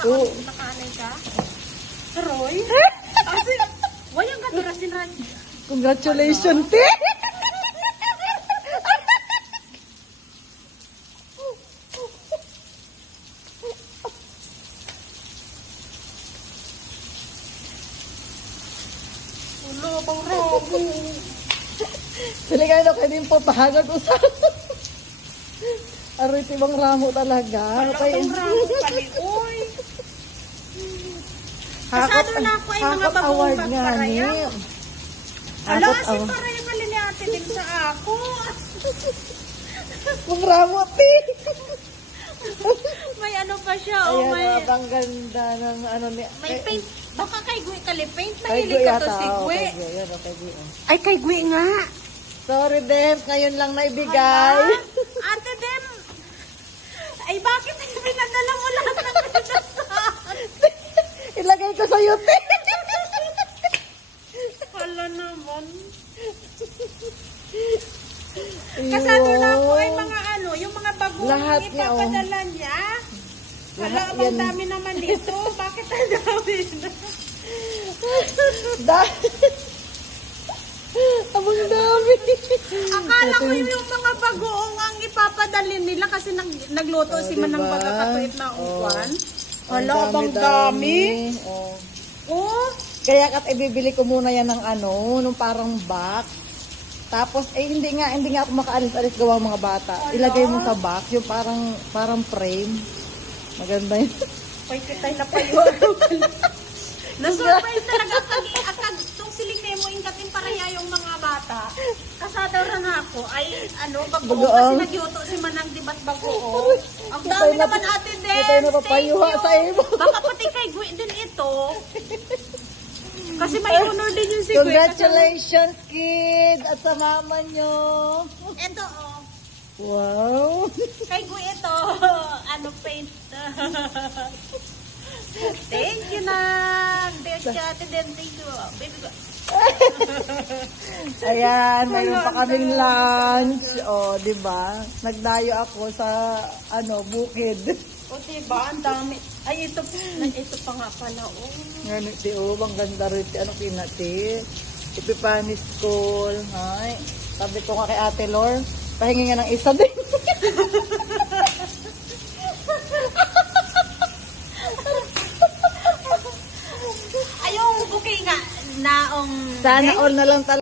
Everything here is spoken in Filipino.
Oo. nakaanay ka? Roy? Kasi, wayang katurasin ran. Congratulations, te! Ulo, bang robo. Kayo na kayo din po pahagad usap. Aroy, tibang ramo talaga. Wala Okay. bang ramo kami, uy. Kasado na ako ay mga hakot bagong award nga magparaya. ni. Ala, Hakot si parang kali ni ate din sa ako. Kung ramo, te! May ano pa siya, oh, Ayan, may, oh, ang ganda ng ano ni... may eh, paint. Baka kay Gwi kali paint. Mahilig Gui ka to si kay Gui. Yan, oh, kay Gui, oh. Ay, kay Gwi nga. Sorry, Debs. Ngayon lang naibigay. Hala, Ate Dem. Ay, bakit pinadala mo lahat ng present sa akin? Ilagay ko sa'yo, te! Hala naman. Kasado na ako ay mga ano, yung mga bagong Lahat niya, oh. ipapadala niya. Hala, Lahat yan. dami naman nito. Bakit ang dami na? Da Abang dami. Akala ko yung, yung mga bagoong ang ipapadalin nila kasi nag, nagluto Oh, si Manang diba? Baga katuit na Oh. ungkwan. Ang Hala, abang dami. Oh. Oh, Kaya kat ibibili ko muna yan ng ano, nung parang box. Tapos, eh, hindi nga, hindi nga ako makaalis-alis gawa mga bata. Ilagay mo sa box, yung parang, parang frame. Maganda yun. Pwede kita'y napayo. Na-surprise talaga akag, akag, itong siling mo ingatin paraya yung mga bata. Kasada rin ako ay ano, bagoong kasi nagyuto si Manang dibat bagoong. Ang dami naman ate din. kita'y napapayuha sa imo. Baka pati kay Gwi din ito. Kasi may honor din yung si Gwi. Congratulations, kid! At sa mama nyo. Ito oh. Wow! Kay Gwi ito. Ano paint. Thank you na. Thank you ate. Thank you. Baby ko. Ayan, mayroon pa kaming lunch. O, di ba? Nagdayo ako sa, ano, bukid. O diba, ang dami. Ay, ito, ito pa nga pala. Oh. Ngayon, ti, oh, ang ganda rin. ti, Ano pinati? Ipipani School. Hay. Sabi ko nga kay Ate Lor, pahingi nga ng isa din. Ay, yung bouquet nga, naong... Sana all na lang talaga.